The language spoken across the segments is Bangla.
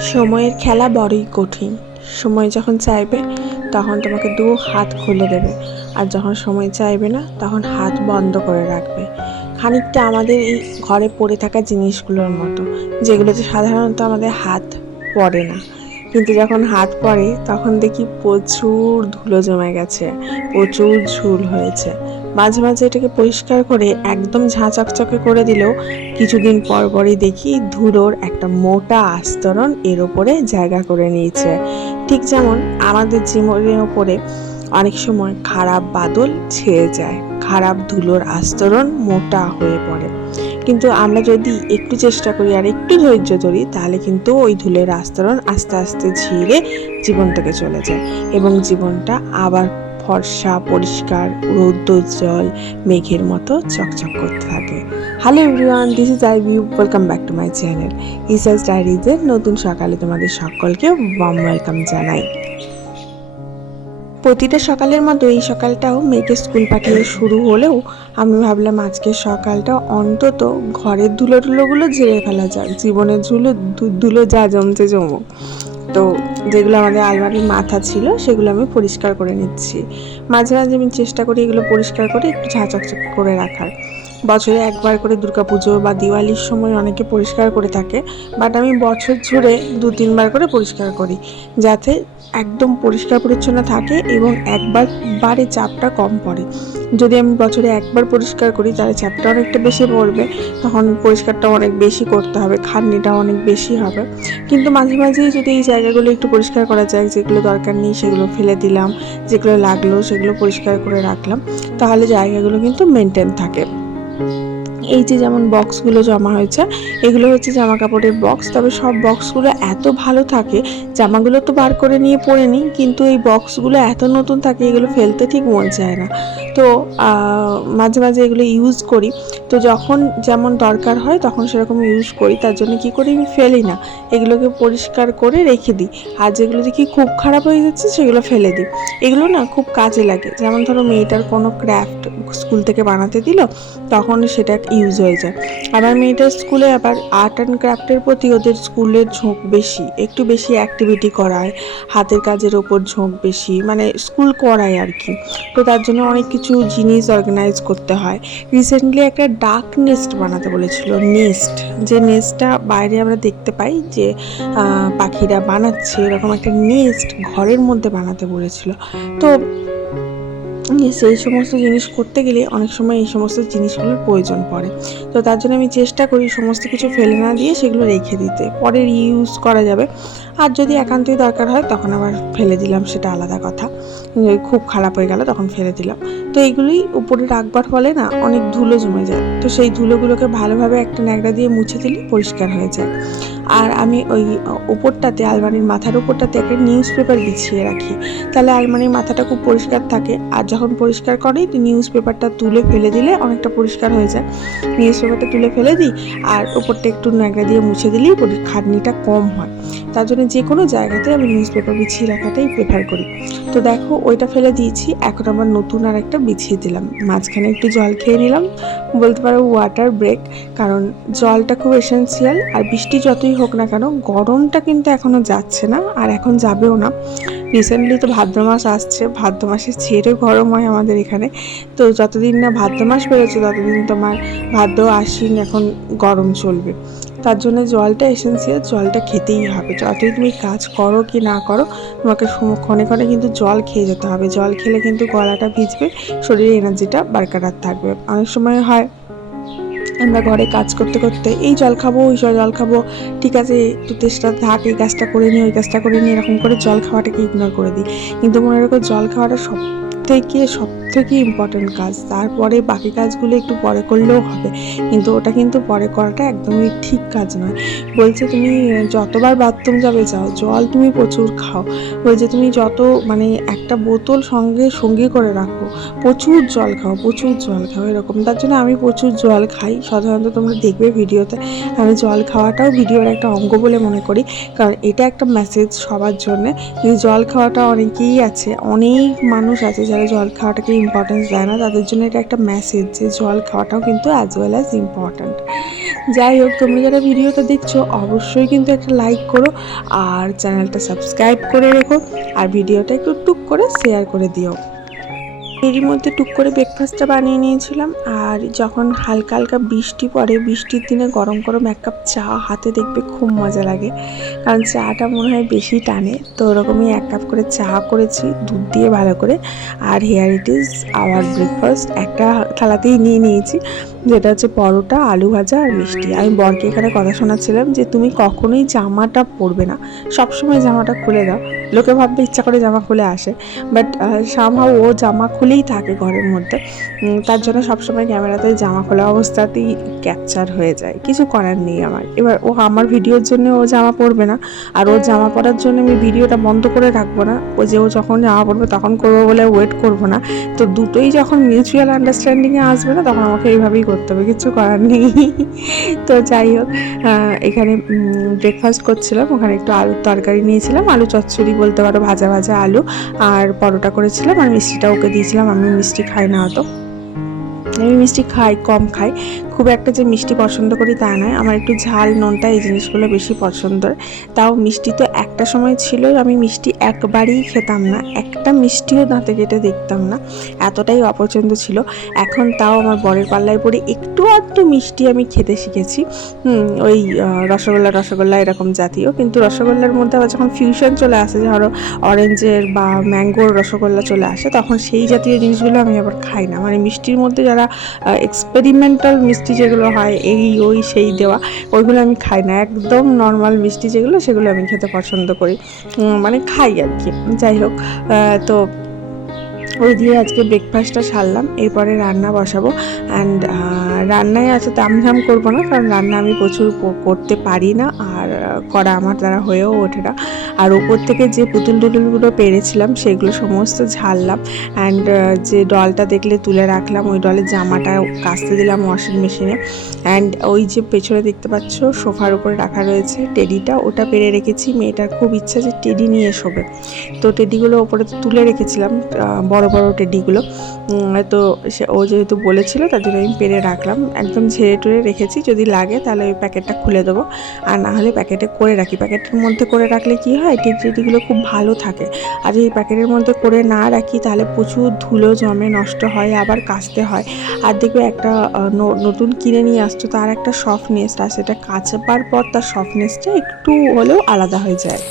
সময়ের খেলা বড়ই কঠিন। সময় যখন চাইবে, তখন তোমাকে দু হাত খুলে দেবে। আর যখন সময় চাইবে না, তখন হাত বন্ধ করে রাখবে। খানিকটা আমাদের এই ঘরে পড়ে থাকা জিনিসগুলোর মতো, যেগুলোতে সাধারণত আমাদের হাত পড়ে না। কিন্তু যখন হাত পড়ে, তখন দেখি প্রচুর ধুলো জমে গেছে, প্রচুর ঝুল হয়েছে। মাঝে মাঝে এটাকে পরিষ্কার করে একদম ঝাঁ চকচকে করে দিলেও কিছুদিন পর পরই দেখি ধুলোর একটা মোটা আস্তরণ এর ওপরে জায়গা করে নিয়েছে। ঠিক যেমন আমাদের জীবনের ওপরে অনেক সময় খারাপ বাদল ছেয়ে যায়, খারাপ ধুলোর আস্তরণ মোটা হয়ে পড়ে। কিন্তু আমরা যদি একটু চেষ্টা করি আর একটু ধৈর্য ধরি, তাহলে কিন্তু ওই ধুলের আস্তরণ আস্তে আস্তে ঝিরে জীবন থেকে চলে যায় এবং জীবনটা আবার ফর্সা, পরিষ্কার রৌদ্রোজ্জ্বল মেঘের মতো চকচক করতে থাকে। Hello everyone this is I view welcome back to my channel ইসাস ডায়েরিজের নতুন সকালে তোমাদের সকলকে ওয়ার্ম ওয়েলকাম জানাই। প্রতিটা সকালের মতো এই সকালটাও মেয়েকে স্কুল পাঠিয়ে শুরু হলেও আমি ভাবলাম আজকের সকালটা অন্তত ঘরের ধুলো টুলোগুলো ঝেড়ে ফেলা যাক। জীবনের ধুলো ধুলো যা জমছে জমুক। তো যেগুলো আমাদের আলমারির মাথা ছিল, সেগুলো আমি পরিষ্কার করে নিচ্ছি। মাঝে মাঝে আমি চেষ্টা করি এগুলো পরিষ্কার করে একটু ঝাঁচকচক করে রাখার। বছরে একবার করে দুর্গাপুজো বা দিওয়ালির সময় অনেকে পরিষ্কার করে থাকে বাট আমি বছর জুড়ে দু তিনবার করে পরিষ্কার করি, যাতে একদম পরিষ্কার পরিচ্ছন্ন থাকে এবং একবার বারে চাপটা কম পড়ে। যদি আমি বছরে একবার পরিষ্কার করি, তাহলে চাপটা অনেকটা বেশি পড়বে, তখন পরিষ্কারটা অনেক বেশি করতে হবে খাটনিটা অনেক বেশি হবে। কিন্তু মাঝে মাঝেই যদি এই জায়গাগুলো একটু পরিষ্কার করা যায়, যেগুলো দরকার নেই, সেগুলো ফেলে দিলাম, যেগুলো লাগল, সেগুলো পরিষ্কার করে রাখলাম, তাহলে জায়গাগুলো কিন্তু মেনটেন থাকে। এই যে যেমন বক্সগুলো জমা হয়েছে, এগুলো হচ্ছে জামা কাপড়ের বক্স তবে সব বক্সগুলো এত ভালো থাকে, জামাগুলো তো বার করে নিয়ে পরে নিই, কিন্তু এই বক্সগুলো এত নতুন থাকে, এগুলো ফেলতে ঠিক মন চায় না। তো মাঝে মাঝে এগুলো ইউজ করি। তো যখন যেমন দরকার হয় তখন সেরকম ইউজ করি, তার জন্য কি করি আমি ফেলি না। এগুলোকে পরিষ্কার করে রেখে দিই। আর যেগুলো দেখি খুব খারাপ হয়ে যাচ্ছে সেগুলো ফেলে দিই। এগুলো না খুব কাজে লাগে। যেমন ধরো মেয়েটার কোনো ক্রাফট স্কুল থেকে বানাতে দিল, তখন সেটা ইউজ হয়ে যায়। আবার মেয়েটার স্কুলে আবার আর্ট অ্যান্ড ক্রাফটের প্রতি ওদের স্কুলের ঝোঁক বেশি। একটু বেশি অ্যাক্টিভিটি করায়, হাতের কাজের ওপর ঝোঁক বেশি মানে স্কুল করায় আর কি। তো তার জন্য অনেক কিছু জিনিস অর্গানাইজ করতে হয়। রিসেন্টলি একটা ডাক নেস্ট বানাতে বলেছিল নেস্ট যে নেস্টটা বাইরে আমরা দেখতে পাই যে পাখিরা বানাচ্ছে, এরকম একটা নেস্ট ঘরের মধ্যে বানাতে বলেছিল। তো সেই সমস্ত জিনিস করতে গেলে অনেক সময় এই সমস্ত জিনিসগুলোর প্রয়োজন পড়ে। তো তার জন্য আমি চেষ্টা করি সমস্ত কিছু ফেলে না দিয়ে সেগুলো রেখে দিতে। পরে ইউজ করা যাবে। আর যদি একান্তই দরকার হয়, তখন আবার ফেলে দিলাম, সেটা আলাদা কথা। খুব খারাপ হয়ে গেল, তখন ফেলে দিলাম। তো এইগুলোই উপরে রাখবার ফলে না, অনেক ধুলো জমে যায়। তো সেই ধুলোগুলোকে ভালোভাবে একটা ন্যাকড়া দিয়ে মুছে দিলে পরিষ্কার হয়ে যায়। আর আমি ওই উপরটাতে, আলমারির মাথার উপরটাতে একটা নিউজ পেপার বিছিয়ে রাখি। তাহলে আলমারির মাথাটা খুব পরিষ্কার থাকে। আর যখন পরিষ্কার করি নিউজ পেপারটা তুলে ফেলে দিলে অনেকটা পরিষ্কার হয়ে যায়। নিউজ পেপারটা তুলে ফেলে দিই, আর ওপরটা একটু ন্যাকড়া দিয়ে মুছে দিলেই খাটনিটা কম হয়। তার জন্য যে কোনো জায়গাতে আমি নিউজ পেপার বিছিয়ে রাখাটাই প্রেফার করি। তো দেখো, ওইটা ফেলে দিয়েছি, এখন আবার নতুন আর একটা বিছিয়ে দিলাম। মাঝখানে একটু জল খেয়ে নিলাম, বলতে পারো ওয়াটার ব্রেক কারণ জলটা খুব এসেন্সিয়াল আর বৃষ্টি যতই হোক না কেন, গরমটা কিন্তু এখনও যাচ্ছে না, আর এখন যাবেও না। রিসেন্টলি তো ভাদ্র মাস আসছে, ভাদ্র মাসে ছেড়ে গরম হয় আমাদের এখানে। তো যতদিন না ভাদ্র মাস বেরোচ্ছে, ততদিন তোমার ভাদ্র, আশ্বিন এখন গরম চলবে। তার জন্য জলটা এসেন্সিয়াল জলটা খেতেই হবে। যতই তুমি কাজ করো কি না করো, তোমাকে ক্ষণে ক্ষণে কিন্তু জল খেয়ে যেতে হবে। জল খেলে কিন্তু গলাটা ভিজবে শরীরে এনার্জিটা বারকরার থাকবে। অনেক সময় হয়, আমরা ঘরে কাজ করতে করতে, এই জল খাব, ওই জল খাব, ঠিক আছে, একটু চেষ্টা থাক, এই কাজটা করে নিই, ওই কাজটা করে নিই, এরকম করে জল খাওয়াটাকে ইগনোর করে দিই। কিন্তু মনে রাখো, জল খাওয়াটা সব থেকে সব থেকে ইম্পর্টেন্ট কাজ? তারপরে বাকি কাজগুলো একটু পরে করলেও হবে। কিন্তু ওটা কিন্তু পরে করাটা একদমই ঠিক কাজ নয়। বলছে তুমি, যতবার বাথরুম যাবে যাও, জল তুমি প্রচুর খাও। বলছে তুমি যত মানে একটা বোতল সঙ্গে সঙ্গে করে রাখো, প্রচুর জল খাও, প্রচুর জল খাও, এরকম। তার জন্য আমি প্রচুর জল খাই। সাধারণত তোমরা দেখবে ভিডিওতে, আমি জল খাওয়াটাও ভিডিওর একটা অঙ্গ বলে মনে করি। কারণ এটা একটা মেসেজ সবার জন্য। জল খাওয়াটা অনেকেই আছে, অনেক মানুষ আছে যারা যারা জল খাওয়াটাকে ইম্পর্টেন্স দেয় না। তাদের জন্য এটা একটা মেসেজ যে জল খাওয়াটাও কিন্তু অ্যাজ ওয়েল অ্যাজ ইম্পর্ট্যান্ট যাই হোক, তোমরা যারা ভিডিওটা দেখছ, অবশ্যই কিন্তু একটা লাইক করো আর চ্যানেলটা সাবস্ক্রাইব করে রেখো। আর ভিডিওটা একটু টুক করে শেয়ার করে দিও। এরই মধ্যে টুক করে ব্রেকফাস্টটা বানিয়ে নিয়েছিলাম। আর যখন হালকা হালকা বৃষ্টি পড়ে, বৃষ্টির দিনে গরম গরম এক কাপ চা হাতে দেখবে খুব মজা লাগে। কারণ চাটা মনে হয় বেশি টানে। তো ওরকমই এক কাপ করে চা করেছি, দুধ দিয়ে ভালো করে। আর here it is our breakfast একটা থালাতেই নিয়ে নিয়েছি, যেটা হচ্ছে পরোটা, আলু ভাজা আর মিষ্টি। আমি বরকে এখানে কথা শোনাচ্ছিলাম যে, তুমি কখনোই জামাটা পরবে না। সবসময় জামাটা খুলে দাও। লোকে ভাববে ইচ্ছা করে জামা খুলে আসে। বাট সামহাও ও জামা খুলেই থাকে ঘরের মধ্যে। তার জন্য সবসময় ক্যামেরাতে জামা খোলা অবস্থাতেই ক্যাপচার হয়ে যায়। কিছু করার নেই আমার। এবার ও আমার ভিডিওর জন্য ও জামা পরবে না। আর ও জামা পরার জন্য আমি ভিডিওটা বন্ধ করে রাখব না। ও যে ও যখন জামা পরবে তখন করব বলে ওয়েট করব না। তো দুটোই যখন মিউচুয়াল আন্ডারস্ট্যান্ডিংয়ে আসবে না তখন আমাকে এইভাবেই করতে হবে। কিছু করার নেই। তো যাই হোক এখানে ব্রেকফাস্ট করছিলাম। ওখানে একটু আলুর তরকারি নিয়েছিলাম। আলু চচ্চড়ি বলতে পারো, ভাজা ভাজা আলু। আর পরোটা করেছিলাম। আর মিষ্টিটা ওকে দিয়েছিলাম। আমি মিষ্টি খাই না অত আমি মিষ্টি খাই কম খাই। খুব একটা যে মিষ্টি পছন্দ করি তা নয়। আমার একটু ঝাল নোনটা এই জিনিসগুলো বেশি পছন্দের। তাও মিষ্টি তো একটা সময় ছিল আমি মিষ্টি একবারই খেতাম না। একটা মিষ্টিও দাঁতে কেটে দেখতাম না। এতটাই অপছন্দ ছিল। এখন তাও আমার বরের পাল্লায় পড়ে একটু আধটু মিষ্টি আমি খেতে শিখেছি। ওই রসগোল্লা রসগোল্লা এরকম জাতীয়। কিন্তু রসগোল্লার মধ্যে আবার যখন ফিউশন চলে আসে, ধরো অরেঞ্জের বা ম্যাঙ্গোর রসগোল্লা চলে আসে, তখন সেই জাতীয় জিনিসগুলো আমি আবার খাই না। মানে মিষ্টির মধ্যে যারা এক্সপেরিমেন্টাল মিষ্টি যেগুলো হয়, এই, ওই, সেই দেওয়া, ওইগুলো আমি খাই না। একদম নর্মাল মিষ্টি যেগুলো, সেগুলো আমি খেতে পছন্দ করি। মানে খাই আর কি। যাই হোক তো ওই দিয়ে আজকে ব্রেকফাস্টটা সারলাম। এরপরে রান্না বসাবো। অ্যান্ড রান্নায় আছে তামঝাম করব না, কারণ রান্না আমি প্রচুর করতে পারি না। আর করা আমার দ্বারা হয়েও ওঠে না। আর ওপর থেকে যে পুতুল টুতুলগুলো পেরেছিলাম, সেগুলো সমস্ত ঝাড়লাম অ্যান্ড যে ডলটা দেখলে তুলে রাখলাম, ওই ডলের জামাটা কাচতে দিলাম ওয়াশিং মেশিনে অ্যান্ড ওই যে পেছনে দেখতে পাচ্ছ, সোফার উপরে রাখা রয়েছে টেডিটা ওটা পেরে রেখেছি। মেয়েটার খুব ইচ্ছা যে টেডি নিয়ে শোবে। তো টেডিগুলো ওপরে তুলে রেখেছিলাম বড় বড় টেডিগুলো তো সে, ও যেহেতু বলেছিল, তার জন্য আমি পেরে রাখলাম। একদম ঝেড়ে টুরে রেখেছি। যদি লাগে তাহলে ওই প্যাকেটটা খুলে দেবো। আর না হলে প্যাকেটে করে রাখি। প্যাকেটের মধ্যে করে রাখলে কি হয়? টিকটিকিগুলো খুব ভালো থাকে। আর এই প্যাকেটের মধ্যে করে না রাখি, তাহলে প্রচুর ধুলো জমে নষ্ট হয়, আবার কাচতে হয়। আর দেখবে একটা নতুন কিনে নিয়ে আসছো তার একটা সফটনেস আর সেটা কাচবার পর তার সফটনেসটা একটু হলেও আলাদা হয়ে যায়।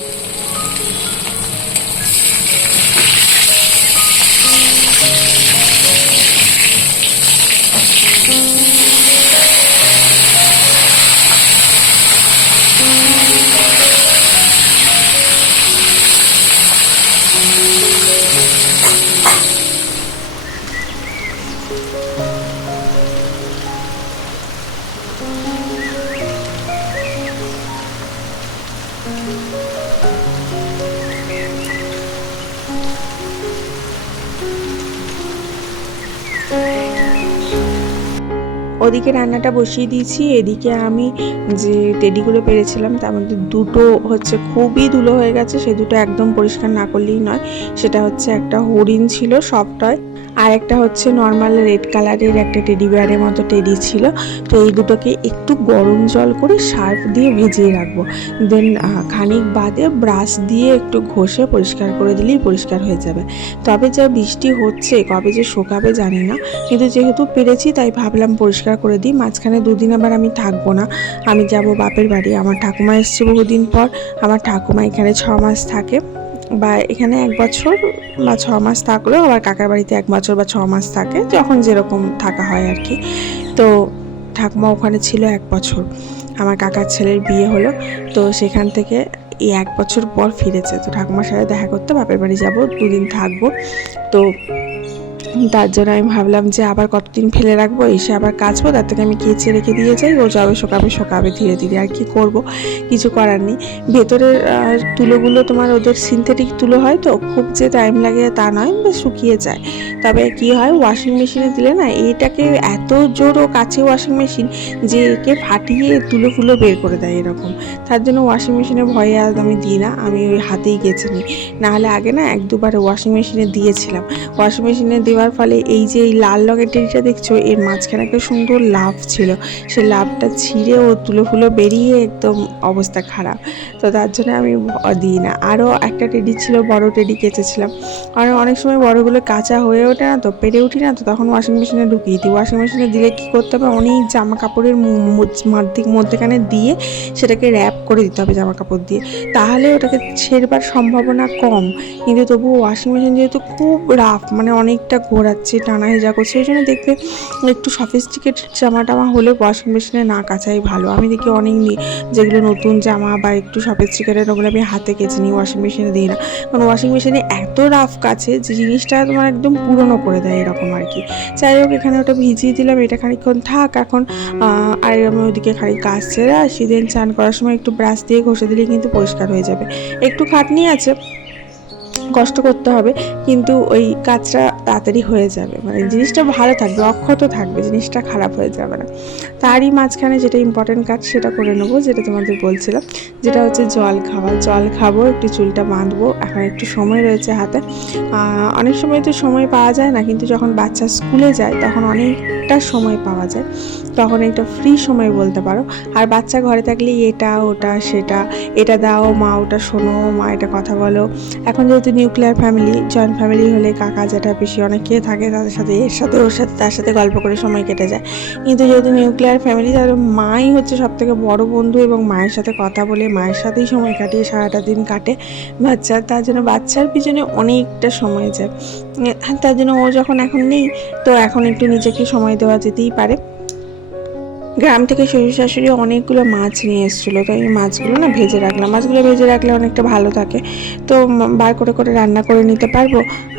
ওদিকে রান্নাটা বসিয়ে দিয়েছি। এদিকে আমি যে টেডিগুলো পেরেছিলাম, তার মধ্যে দুটো হচ্ছে খুবই ধুলো হয়ে গেছে। সে দুটো একদম পরিষ্কার না করলেই নয়। সেটা হচ্ছে একটা হরিণ ছিল, সফটয়। আর একটা হচ্ছে নর্মাল রেড কালারের একটা টেডি বিয়ারের মতো টেডি ছিল। তো এই দুটোকে একটু গরম জল করে সার্ফ দিয়ে ভিজিয়ে রাখব। দেন খানিক বাদে ব্রাশ দিয়ে একটু ঘষে পরিষ্কার করে দিলেই পরিষ্কার হয়ে যাবে। তবে যা বৃষ্টি হচ্ছে, কবে যে শোকাবে জানি না। কিন্তু যেহেতু পেরেছি, তাই ভাবলাম পরিষ্কার করে দিই, মাঝখানে দুদিন আবার আমি থাকব না। আমি যাব বাপের বাড়ি। আমার ঠাকুমা এসছে বহুদিন পর। আমার ঠাকুমা এখানে ছ মাস থাকে বা এখানে এক বছর বা ছ মাস থাকলেও আবার কাকার বাড়িতে এক বছর বা ছ মাস থাকে, যখন যেরকম থাকা হয় আর কি। তো ঠাকুমা ওখানে ছিল এক বছর। আমার কাকার ছেলের বিয়ে হলো। তো সেখান থেকে এই এক বছর পর ফিরেছে। তো ঠাকুমার সাথে দেখা করতে বাপের বাড়ি যাব, দুদিন থাকব। তো তার জন্য আমি ভাবলাম যে আবার কতদিন ফেলে রাখব, এসে আবার কাচবো, তার থেকে আমি কেচে রেখে দিয়ে যাই ও যাবে শোকাবে শোকাবে ধীরে ধীরে আর কি করব, কিছু করার নেই। ভেতরের তুলোগুলো তোমার ওদের সিনথেটিক তুলো হয় তো, খুব যে টাইম লাগে তা নয় বা শুকিয়ে যায়। তবে কি হয় ওয়াশিং মেশিনে দিলে না, এটাকে এত জোর ও কাছে ওয়াশিং মেশিন যে একে ফাটিয়ে তুলো ফুলো বের করে দেয় এরকম। তার জন্য ওয়াশিং মেশিনে ভয়ে আর আমি দিই না, আমি ওই হাতেই গেছে নিই। নাহলে আগে না এক দুবার ওয়াশিং মেশিনে দিয়েছিলাম। ওয়াশিং মেশিনে দেওয়ার ফলে এই যে এই লাল রঙের টেরিটা দেখছ, এর মাঝখানে একটা সুন্দর লাভ ছিল। সে লাভটা ছিঁড়ে ও তুলো ফুলো বেরিয়ে একদম অবস্থা খারাপ। তো তার জন্য আমি দিই না। আরও একটা টেডি ছিল, বড় টেডি কেচেছিলাম। আর অনেক সময় বড়গুলো কাঁচা হয়ে ওঠে না তো, পেরে উঠি না তো, তখন ওয়াশিং মেশিনে ঢুকিয়ে দিই। ওয়াশিং মেশিনে দিলে কী করতে হবে? অনেক জামা কাপড়ের মাধ্যিক মধ্যেখানে দিয়ে সেটাকে র্যাপ করে দিতে হবে জামা কাপড় দিয়ে। তাহলে ওটাকে ছেড়বার সম্ভাবনা কম। কিন্তু তবুও ওয়াশিং মেশিন যেহেতু খুব রাফ মানে অনেকটা ঘোরাচ্ছে টানা হেজা করছে। ওই জন্য দেখবে একটু সফিস্টিকেট জামা টামা হলে ওয়াশিং মেশিনে না কাচাই ভালো। আমি দেখি অনেক নি- যেগুলো নতুন জামা বা একটু সফিস্টিকেটেড ওগুলো আমি হাতে কেচে নিই ওয়াশিং মেশিনে দিই না। কারণ ওয়াশিং মেশিনে এত রাফ কাছে যে জিনিসটা তোমার একদম পুরনো করে দেয় এরকম আর কি। যাই হোক, এখানে ওটা ভিজিয়ে দিলাম। এটা খানিকক্ষণ থাক, এখন আর আমি ওদিকে খানিক কাজ ছেড়ে আসি। দেন চান করার সময় একটু ব্রাশ দিয়ে ঘষে দিলে কিন্তু পরিষ্কার হয়ে যাবে। একটু খাটনি আছে। কষ্ট করতে হবে, কিন্তু ওই কাজটা তাড়াতাড়ি হয়ে যাবে। মানে জিনিসটা ভালো থাকবে, অক্ষত থাকবে, জিনিসটা খারাপ হয়ে যাবে না। তারই মাঝখানে যেটা ইম্পর্টেন্ট কাজ সেটা করে নেব, যেটা তোমাদের বলছিলাম। যেটা হচ্ছে জল খাওয়া। জল খাব, একটু চুলটা বাঁধবো, এখন একটু সময় রয়েছে হাতে। অনেক সময় তো সময় পাওয়া যায় না, কিন্তু যখন বাচ্চা স্কুলে যায়, তখন অনেকটা সময় পাওয়া যায়। তখন একটা ফ্রি সময় বলতে পারো। আর বাচ্চা ঘরে থাকলে এটা, ওটা, সেটা, এটা দাও, মা, ওটা শোনো, মা, এটা কথা বলো। এখন যেহেতু নিউক্লিয়ার ফ্যামিলি জয়েন্ট ফ্যামিলি হলে কাকা জ্যাঠা পিসি অনেকে থাকে, তাদের সাথে, এর সাথে, ওর সাথে, তার সাথে গল্প করে সময় কেটে যায়। কিন্তু যেহেতু নিউক্লিয়ার ফ্যামিলি তাহলে মাই হচ্ছে সব থেকে বড় বন্ধু এবং মায়ের সাথে কথা বলে, মায়ের সাথেই সময় কাটিয়ে সারাটা দিন কাটে বাচ্চার তার জন্য বাচ্চার পিছনে অনেকটা সময় যায়। তার জন্য ও যখন এখন নেই, তো এখন একটু নিজেকে সময় দেওয়া যেতেই পারে। গ্রাম থেকে শ্বশুর শাশুড়ি অনেকগুলো মাছ নিয়ে এসেছিল। তো এই মাছগুলো না ভেজে রাখলাম। মাছগুলো ভেজে রাখলে অনেকটা ভালো থাকে। তো বার করে করে রান্না করে নিতে পারব।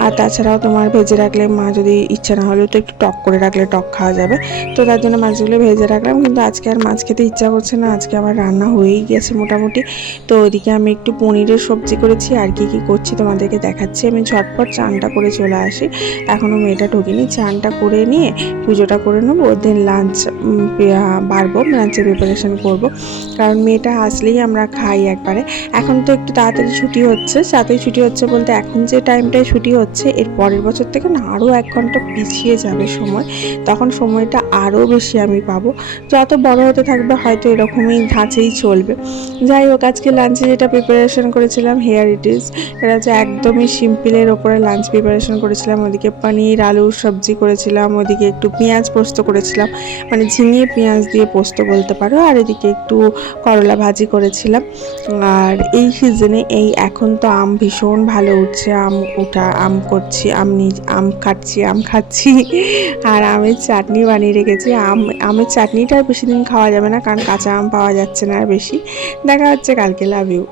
আর তাছাড়াও তোমার ভেজে রাখলে মা যদি ইচ্ছা না হলেও তো একটু টক করে রাখলে টক খাওয়া যাবে। তো তার জন্য মাছগুলো ভেজে রাখলাম। কিন্তু আজকে আর মাছ খেতে ইচ্ছা করছে না। আজকে আমার রান্না হয়েই গেছে মোটামুটি। তো ওইদিকে আমি একটু পনিরের সবজি করেছি। আর কি কি করছি তোমাদেরকে দেখাচ্ছি। আমি ঝটপট চানটা করে চলে আসি। এখনও মেয়েটা ঢোকেনি। চানটা করে নিয়ে পুজোটা করে নেব। দেন লাঞ্চ বাড়বো লাঞ্চের প্রিপারেশন করব। কারণ মেয়েটা আসলেই আমরা খাই একবারে। এখন তো একটু তাড়াতাড়ি ছুটি হচ্ছে। সাথে ছুটি হচ্ছে বলতে এখন যে টাইমটায় ছুটি হচ্ছে, এর পরের বছর থেকে না আরও এক ঘণ্টা পিছিয়ে যাবে সময়। তখন সময়টা আরও বেশি আমি পাবো। যত বড় হতে থাকবে হয়তো এরকমই ধাঁচেই চলবে। যাই হোক, আজকে লাঞ্চে যেটা প্রিপারেশন করেছিলাম হেয়ার ইট ইজ এটা হচ্ছে একদমই সিম্পলের ওপরে লাঞ্চ প্রিপারেশন করেছিলাম। ওদিকে পনির আলুর সবজি করেছিলাম, ওদিকে একটু পেঁয়াজ পোস্ত করেছিলাম। মানে ঝিঙে পেঁয়াজ দিয়ে পোস্ত বলতে পারো, আর এদিকে একটু করলা ভাজি করেছিলাম। আর এই সিজনে এই এখন তো আম ভীষণ ভালো উঠছে, আম ওঠা, আম করছি, আম নিজ, আম খাচ্ছি আম খাচ্ছি। আর আমের চাটনি বানিয়ে রেখেছি আম আমের চাটনিটা আর বেশি দিন খাওয়া যাবে না, কারণ কাঁচা আম পাওয়া যাচ্ছে না আর বেশি। দেখা হচ্ছে, কালকে লাভ ইউ